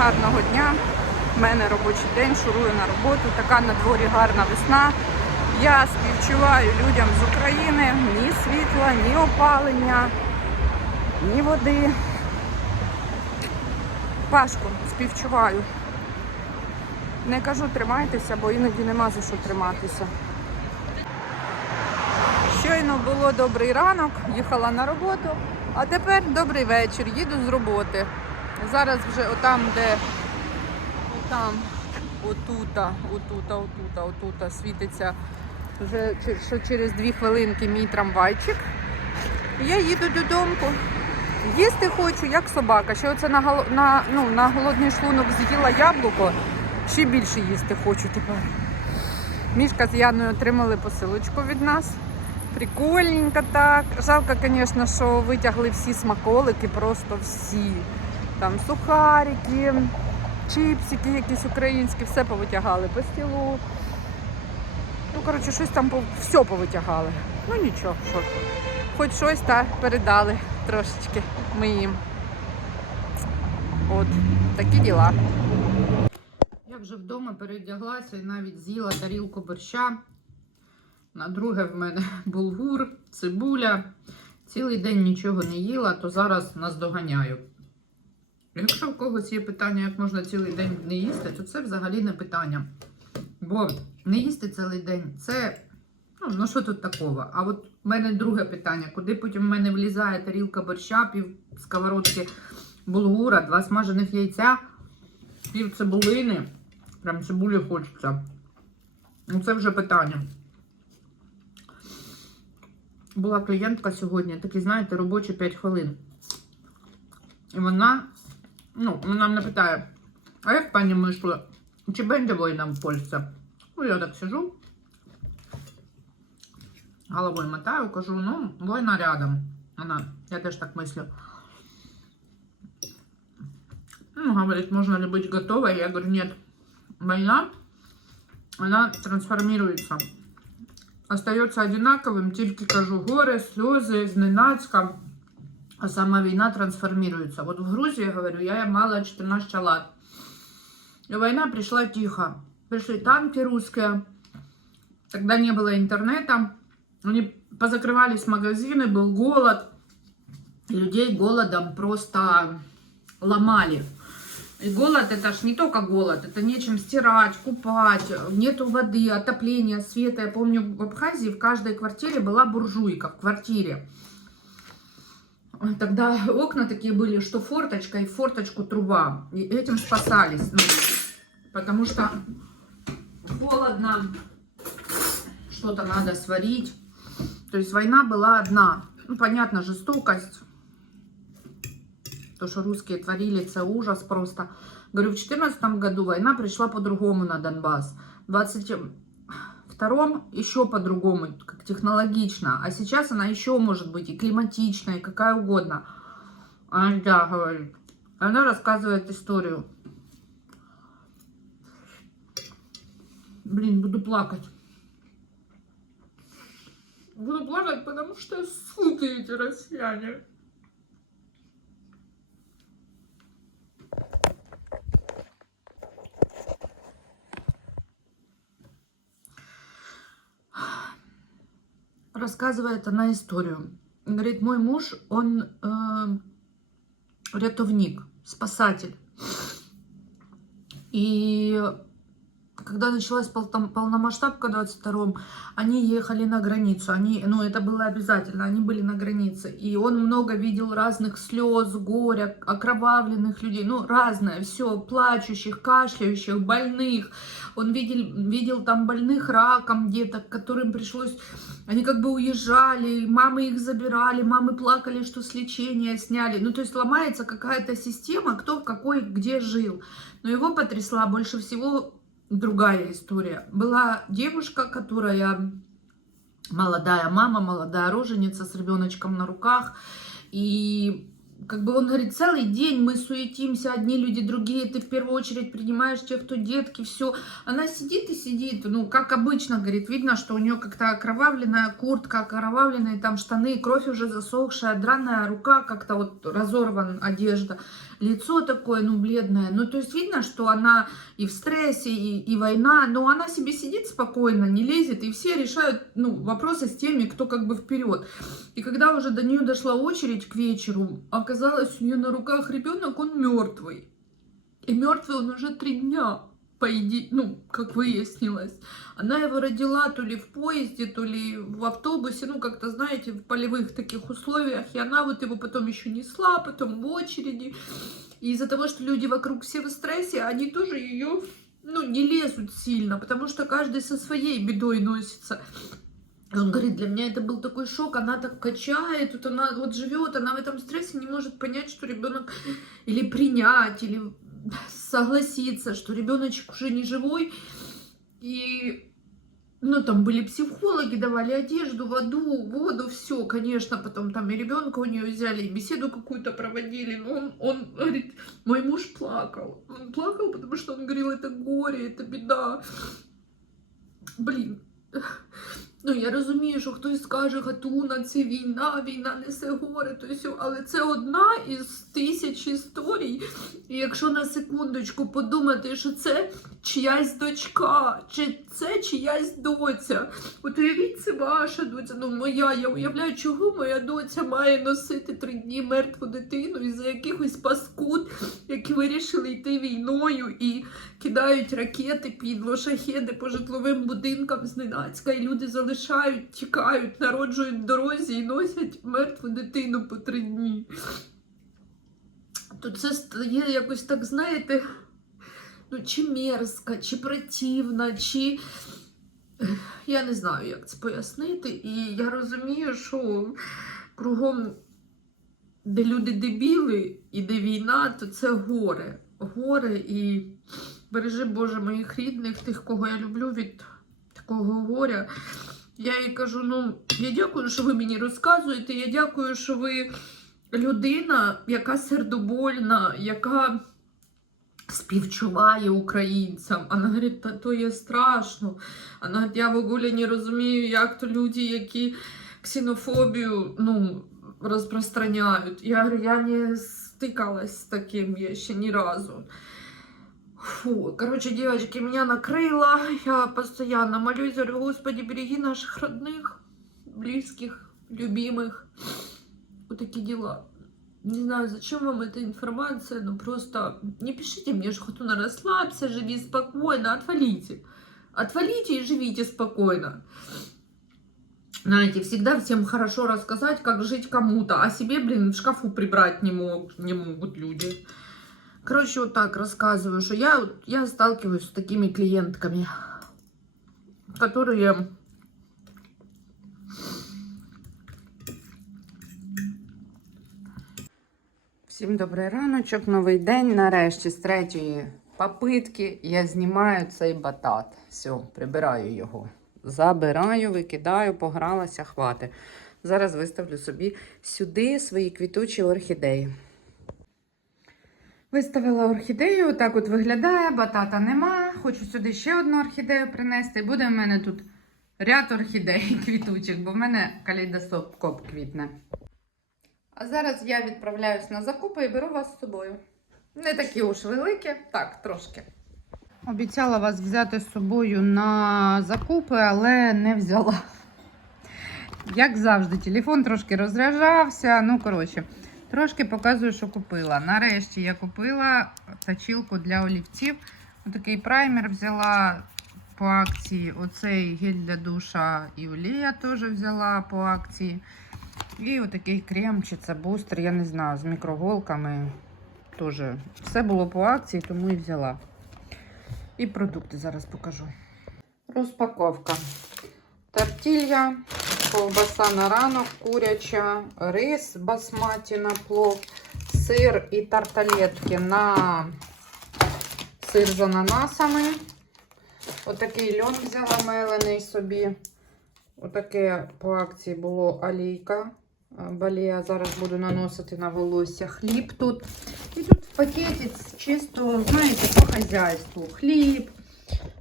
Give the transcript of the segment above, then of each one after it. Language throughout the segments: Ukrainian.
гарного дня. У мене робочий день, шурую на роботу. Така на дворі гарна весна. Я співчуваю людям з України ні світла, ні опалення, ні води. Пашку співчуваю. Не кажу тримайтеся, бо іноді нема за що триматися. Щойно було добрий ранок, їхала на роботу, а тепер добрий вечір, їду з роботи. Зараз вже отам, де отам, отута, отута, отута, отута світиться вже що через дві хвилинки мій трамвайчик. Я їду додому. Їсти хочу, як собака. Ще оце на, на, ну, на голодний шлунок з'їла яблуко, ще більше їсти хочу тепер. Мішка з Яною отримали посилочку від нас. Прикольненько так. Жалко, звісно, що витягли всі смаколики, просто всі. Там сухарики, чипсики якісь українські, все повитягали по стілу. Ну, коротше, щось там все повитягали. Ну нічого, що. Хоч щось та передали трошечки ми їм. От, такі діла. Я вже вдома передяглася і навіть з'їла тарілку борща. На друге в мене булгур, цибуля. Цілий день нічого не їла, то зараз наздоганяю. Якщо в когось є питання, як можна цілий день не їсти, то це взагалі не питання. Бо не їсти цілий день це. Ну, ну що тут такого? А от в мене друге питання: куди потім в мене влізає тарілка борща, пів сковородки булгура, два смажених яйця, пів цибулини. Прям цибулі хочеться. Ну, це вже питання. Була клієнтка сьогодні, такі, знаєте, робочі 5 хвилин. І вона, ну, вона мене питає, а як пані мисло, чи буде війна в Польщі? Ну, я так сижу, головой мотаю, кажу, ну, война рядом. Она, я теж так мыслю. Ну, говорит, можно ли быть готовой? Я говорю, нет. Война, она трансформируется. Остается одинаковым, тільки кажу, горе, сльози, зненацька. А сама війна трансформируется. Вот в Грузии, говорю, я мала 14 лет. И война пришла тихо. Пришли танки русские. Тогда не было интернета. Они позакрывались магазины, был голод. Людей голодом просто ломали. И голод это ж не только голод, это нечем стирать, купать, нету воды, отопления, света. Я помню, в Абхазии в каждой квартире была буржуйка в квартире. Тогда окна такие были, что форточка и форточку труба. И этим спасались. Ну, потому что холодно, что-то надо сварить. То есть война была одна. Ну, понятно, жестокость. То, что русские творили, это ужас просто. Говорю, в 2014 году война пришла по-другому на Донбасс. 20 втором еще по-другому, как технологично. А сейчас она еще может быть и климатичная, и какая угодно. А, да, говорит. Она рассказывает историю. Блин, буду плакать. Буду плакать, потому что суки эти россияне. Рассказывает она историю. Говорит, мой муж, он э, рятовник, спасатель. И когда началась полномасштабка в 22-м, они ехали на границу. Они, ну, это было обязательно, они были на границе. И он много видел разных слез, горя, окровавленных людей. Ну, разное, все, плачущих, кашляющих, больных. Он видел, видел там больных раком деток, которым пришлось... Они как бы уезжали, мамы их забирали, мамы плакали, что с лечения сняли. Ну, то есть ломается какая-то система, кто в какой, где жил. Но его потрясла больше всего другая история. Была девушка, которая молодая мама, молодая роженица с ребеночком на руках. И как бы он говорит, целый день мы суетимся, одни люди, другие, ты в первую очередь принимаешь тех, кто детки, все. Она сидит и сидит, ну, как обычно, говорит, видно, что у нее как-то окровавленная куртка, окровавленные там штаны, кровь уже засохшая, драная рука, как-то вот разорван одежда. лицо такое, ну, бледное. Ну, то есть видно, что она и в стрессе, и, и война, но она себе сидит спокойно, не лезет, и все решают, ну, вопросы с теми, кто как бы вперед. И когда уже до нее дошла очередь к вечеру, оказалось у нее на руках ребенок, он мертвый. И мертвый он уже три дня, по иде- ну, как выяснилось. Она его родила то ли в поезде, то ли в автобусе, ну, как-то, знаете, в полевых таких условиях. И она вот его потом еще несла, потом в очереди. И из-за того, что люди вокруг все в стрессе, они тоже ее, ну, не лезут сильно, потому что каждый со своей бедой носится. И он говорит, для меня это был такой шок, она так качает, тут она вот живет, она в этом стрессе не может понять, что ребенок или принять, или согласиться, что ребеночек уже не живой. И ну, там были психологи, давали одежду, воду, воду, все, конечно, потом там и ребенка у нее взяли, и беседу какую-то проводили. Но он, он говорит, мой муж плакал. Он плакал, потому что он говорил, это горе, это беда. Блін. Ну, я розумію, що хтось скаже, Гатуна, це війна, війна несе горе, то сьо, але це одна із тисяч історій. І якщо на секундочку подумати, що це чиясь дочка, чи це чиясь доця. От уявіть, це ваша доця, ну моя. Я уявляю, чого моя доця має носити три дні мертву дитину із-за якихось паскуд, які вирішили йти війною і кидають ракети, підло, шахеди по житловим будинкам зненацька, і люди залишають, тікають, народжують в дорозі і носять мертву дитину по три дні. То це стає якось так, знаєте, ну, чи мерзко, чи противно, чи. Я не знаю, як це пояснити. І я розумію, що кругом, де люди дебіли і де війна, то це горе. Горе і бережи Боже моїх рідних, тих, кого я люблю від такого горя. Я їй кажу: ну, я дякую, що ви мені розказуєте. Я дякую, що ви людина, яка сердобольна, яка співчуває українцям. Вона говорить, та то є страшно. Вона я в огулі не розумію, як то люди, які ксенофобію ну, розпространяють. Я говорю, я не стикалась з таким ще ні разу. Фу, короче, девочки, меня накрыло. Я постоянно молюсь, говорю, Господи, береги наших родных, близких, любимых. Вот такие дела. Не знаю, зачем вам эта информация, но просто не пишите мне, что Хатуна, расслабься, живи спокойно, отвалите. Отвалите и живите спокойно. Знаете, всегда всем хорошо рассказать, как жить кому-то, а себе, блин, в шкафу прибрать не, мог, не могут люди. Короче, вот так рассказываю, что я, я сталкиваюсь с такими клиентками, которые Всім добрий раночок, новий день. Нарешті з третьої попитки я знімаю цей батат. Все, прибираю його. Забираю, викидаю, погралася, хвати. Зараз виставлю собі сюди свої квітучі орхідеї. Виставила орхідею, так от виглядає, батата нема. Хочу сюди ще одну орхідею принести. Буде в мене тут ряд орхідей квітучих, бо в мене калейдоскоп квітне. А зараз я відправляюсь на закупи і беру вас з собою. Не такі уж великі, так, трошки. Обіцяла вас взяти з собою на закупи, але не взяла. Як завжди, телефон трошки розряджався. Ну, коротше, трошки показую, що купила. Нарешті я купила точилку для олівців. Отакий праймер взяла по акції. Оцей гель для душа і олія теж взяла по акції. І отакий крем чи це бустер, я не знаю, з мікроголками. Теж все було по акції, тому і взяла. І продукти зараз покажу. Розпаковка. Тортилья, ковбаса на ранок, куряча, рис басматі на плов, сир і тарталетки на сир з ананасами. Отакий льон взяла мелений собі. Отаке по акції було олійка. Балія зараз буду наносити на волосся хліб тут. І тут в пакеті чисто, знаєте, по хазяйству. Хліб,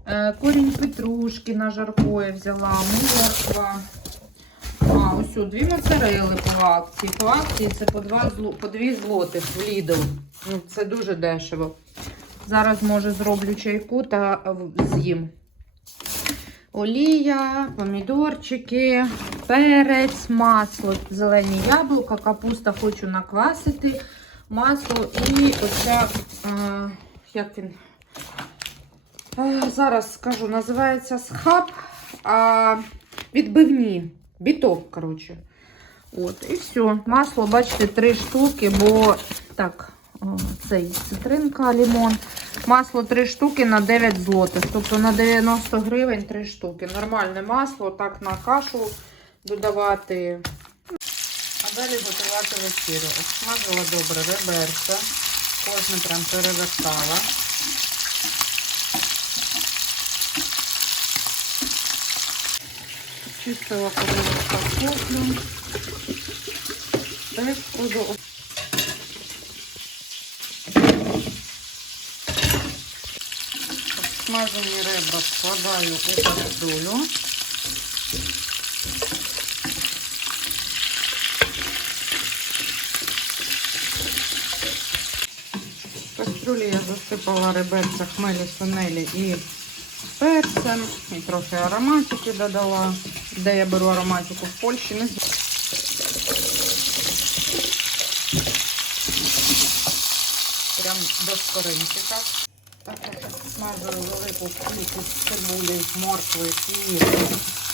е, корінь петрушки на жарко я взяла, морква. А, ось дві моцарели по акції. По акції це по 2 зло, по 2 злотих в Lidl. Ну, Це дуже дешево. Зараз, може, зроблю чайку та е, з'їм. Олія, помідорчики, перець, масло, зелені яблука, капуста хочу наквасити, масло і оця, е, як він, е, зараз скажу, називається схаб, а відбивні, біток, коротше. От, і все. Масло, бачите, три штуки, бо так, цей цитринка, лимон. Масло 3 штуки на 9 злотих. Тобто на 90 гривень 3 штуки. Нормальне масло, так на кашу додавати. А далі готувати вечерю. Обсмажила добре реберця. Кожне прям перевертала. Чистила корову картоплю. Теж буду Смажені ребра складаю у каструлю. В каструлі я засипала реберця хмелі сунелі і перцем, і трохи ароматики додала. Де я беру ароматику в Польщі, не. Прям до скоринки так. Так смажую велику кількість цибулі, моркви і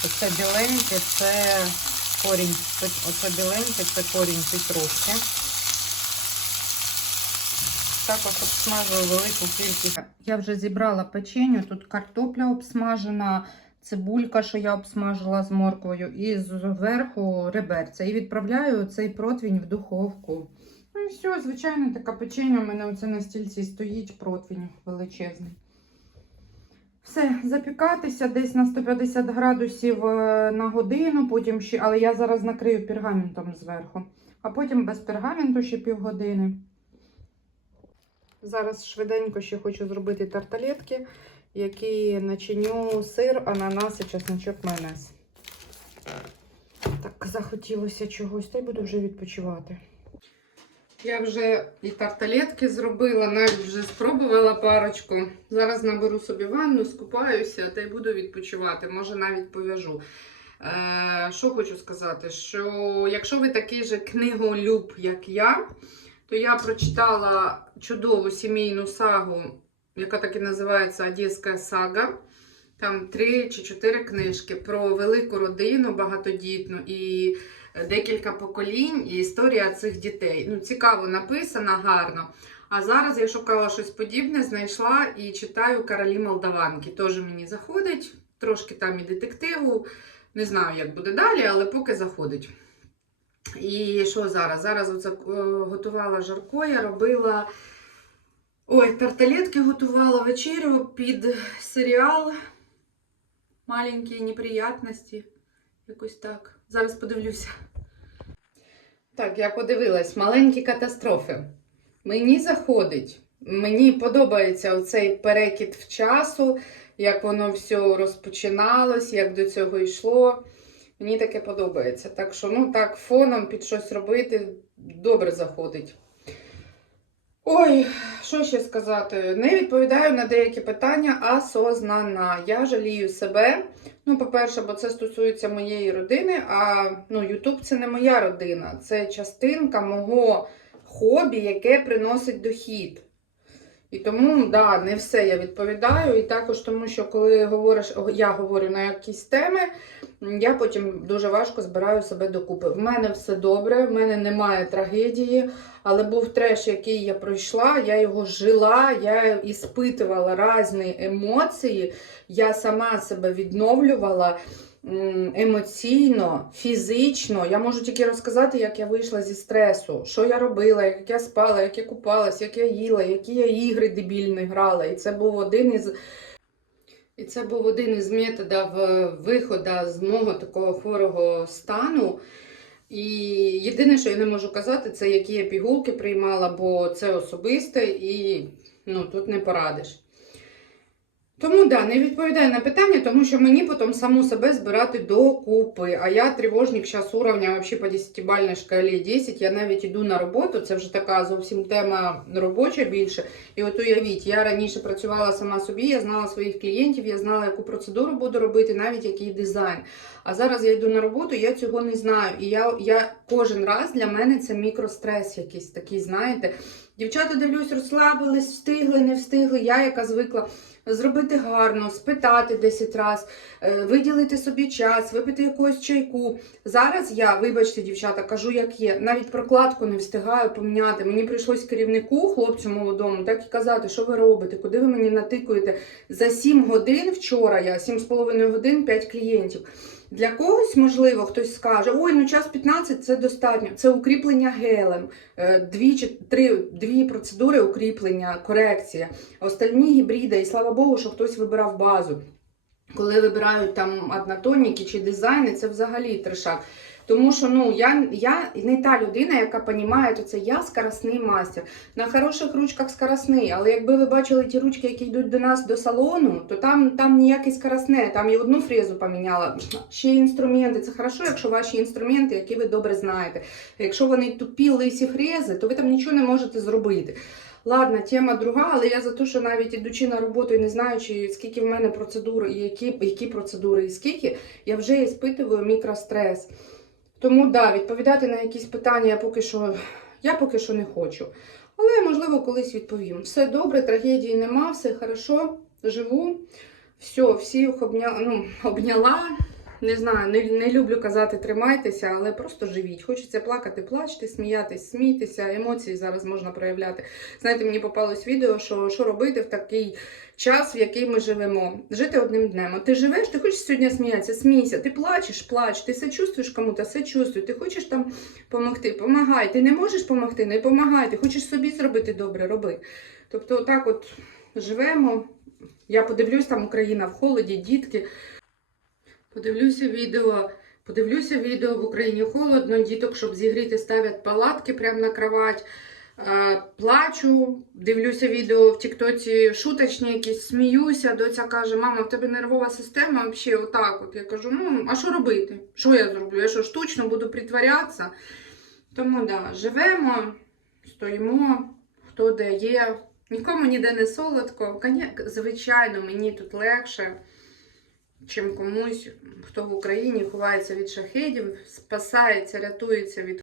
оце біленьке це корінь. Оце біленьке це корінь петрушки. Також обсмажую велику кількість. Я вже зібрала печеню. Тут картопля обсмажена, цибулька, що я обсмажила з морквою, і зверху реберця. І відправляю цей противень в духовку. Ну і все, звичайно, така печення. У мене оце на стільці стоїть противень величезний. Все, запікатися десь на 150 градусів е, на годину, потім ще, але я зараз накрию пергаментом зверху, а потім без пергаменту ще півгодини. Зараз швиденько ще хочу зробити тарталетки, які начиню сир, ананас і чесночок майонез. Так захотілося чогось, та й буду вже відпочивати. Я вже і тарталетки зробила, навіть вже спробувала парочку. Зараз наберу собі ванну, скупаюся та й буду відпочивати. Може навіть пов'яжу. Е, що хочу сказати, що якщо ви такий же книголюб, як я, то я прочитала чудову сімейну сагу, яка так і називається Одеська сага. Там три чи чотири книжки про велику родину багатодітну і декілька поколінь і історія цих дітей. Ну, цікаво написано, гарно. А зараз я шукала щось подібне, знайшла і читаю Королі Молдаванки. Теж мені заходить, трошки там і детективу. Не знаю, як буде далі, але поки заходить. І що зараз? Зараз оце, е, готувала жарко, я робила. Ой, тарталетки готувала вечерю під серіал Маленькі неприятності. Якось так. Зараз подивлюся. Так, я подивилась. Маленькі катастрофи. Мені заходить. Мені подобається оцей перекид в часу, як воно все розпочиналось, як до цього йшло. Мені таке подобається. Так що, ну так, фоном під щось робити добре заходить. Ой, що ще сказати? Не відповідаю на деякі питання осознана. Я жалію себе. Ну, по-перше, бо це стосується моєї родини, а ну, Ютуб це не моя родина, це частинка мого хобі, яке приносить дохід. І тому, да, не все я відповідаю. І також тому, що коли говориш, я говорю на якісь теми, я потім дуже важко збираю себе докупи. В мене все добре, в мене немає трагедії, але був треш, який я пройшла, я його жила, я іспитувала різні емоції, я сама себе відновлювала емоційно, фізично. Я можу тільки розказати, як я вийшла зі стресу, що я робила, як я спала, як я купалась, як я їла, які я ігри дебільні грала. І це був один із. І це був один із методів е, виходу з мого такого хворого стану. І єдине, що я не можу казати, це які я пігулки приймала, бо це особисте і ну, тут не порадиш. Тому да, не відповідаю на питання, тому що мені потім саму себе збирати докупи. А я тривожник зараз уровня вообще по 10-бальній шкалі 10. Я навіть іду на роботу, це вже така зовсім тема робоча більше. І от уявіть, я раніше працювала сама собі, я знала своїх клієнтів, я знала, яку процедуру буду робити, навіть який дизайн. А зараз я йду на роботу, я цього не знаю. І я, я кожен раз для мене це мікрострес якийсь такий, знаєте. Дівчата дивлюсь, розслабились, встигли, не встигли. Я, яка звикла зробити гарно, спитати 10 разів, виділити собі час, випити якогось чайку. Зараз я, вибачте, дівчата, кажу, як є, навіть прокладку не встигаю поміняти. Мені прийшлось керівнику, хлопцю молодому, так і казати, що ви робите, куди ви мені натикуєте. За 7 годин вчора я 7,5 годин 5 клієнтів. Для когось, можливо, хтось скаже, ой, ну час 15 це достатньо. Це укріплення гелем, е, дві чи три дві процедури укріплення, корекція. Остальні гібриди, і слава Богу, що хтось вибирав базу. Коли вибирають там однотонники чи дизайни, це взагалі трешак. Тому що ну я, я не та людина, яка розуміє, то це я скоростний мастер. На хороших ручках скоростний, але якби ви бачили ті ручки, які йдуть до нас до салону, то там, там ніяке скоростне, там і одну фрезу поміняла. Ще інструменти. Це хорошо, якщо ваші інструменти, які ви добре знаєте. Якщо вони тупі лисі фрези, то ви там нічого не можете зробити. Ладно, тема друга, але я за те, що навіть ідучи на роботу і не знаючи, скільки в мене процедур, і які, які процедури і скільки, я вже іспитую мікрострес. Тому да, відповідати на якісь питання я поки що, я поки що не хочу. Але можливо колись відповім. Все добре, трагедії нема, все хорошо, живу. Все, всіх обня... ну, обняла. Не знаю, не, не люблю казати тримайтеся, але просто живіть. Хочеться плакати, плачте, сміятись, смійтеся. Емоції зараз можна проявляти. Знаєте, мені попалось відео, що, що робити в такий час, в який ми живемо. Жити одним днем. Ти живеш, ти хочеш сьогодні сміятися, смійся, ти плачеш, плач, ти сочувствуєш кому-то, сочувствуй, ти хочеш там допомогти, помагай. Ти не можеш допомогти, не помагай. Ти хочеш собі зробити добре, роби. Тобто, отак от живемо. Я подивлюсь, там Україна в холоді, дітки. Подивлюся відео. Подивлюся відео в Україні холодно, діток, щоб зігріти, ставлять палатки прямо на кровать. Е, Плачу, дивлюся відео в Тіктоці, шуточні якісь, сміюся. Доця каже, мама, в тебе нервова система взагалі отак. От. Я кажу, ну, а що робити? Що я зроблю? Я що штучно буду притворятися? Тому да, живемо, стоїмо, хто де є. Нікому ніде не солодко. Звичайно, мені тут легше чим комусь, хто в Україні ховається від шахедів, спасається, рятується від